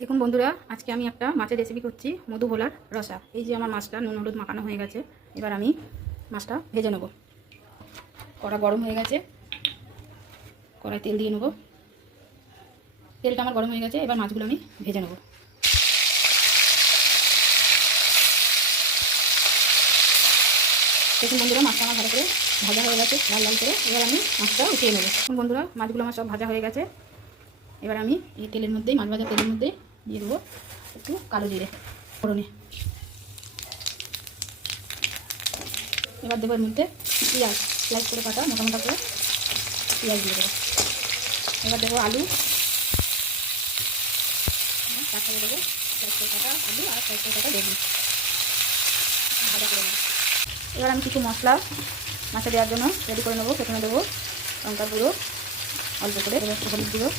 দেখুন বন্ধুরা, আজকে আমি একটা মাছের রেসিপি করছি, মধু ভোলার রসা। এই যে আমার মাছটা নুন হলুদ মাখানো হয়ে গেছে। এবার আমি মাছটা ভেজে নেব। কড়া গরম হয়ে গেছে, কড়াই তেল দিয়ে নেব। তেলটা আমার গরম হয়ে গেছে, এবার মাছগুলো আমি ভেজে নেব। দেখুন বন্ধুরা, মাছটা আমার ভালো করে ভাজা হয়ে গেছে, লাল লাল করে। এবার আমি মাছটা উঠিয়ে নেব। দেখুন বন্ধুরা, মাছগুলো আমার সব ভাজা হয়ে গেছে। এবার আমি এই তেলের মধ্যেই, মাছ ভাজা তেলের মধ্যে দিয়ে দেবো একটু কালো জিরে ফোড়নে। এবার দেবো এর মধ্যে পেঁয়াজ, স্লাইস করে কাটা মোটা মোটা করে পেঁয়াজ দিয়ে দেবো। এবার দেবো আলু, তারপরে দেবো স্লাইস করে কাটা আলু আর স্লাইস করে কাটা বেগুন, ভাজা করে নেবো। এবার আমি কিছু মশলা মাছে দেওয়ার জন্য রেডি করে নেবো। প্রথমে দেবো লঙ্কার গুঁড়ো, অল্প করে দেবো একটু হলুদ গুঁড়ো,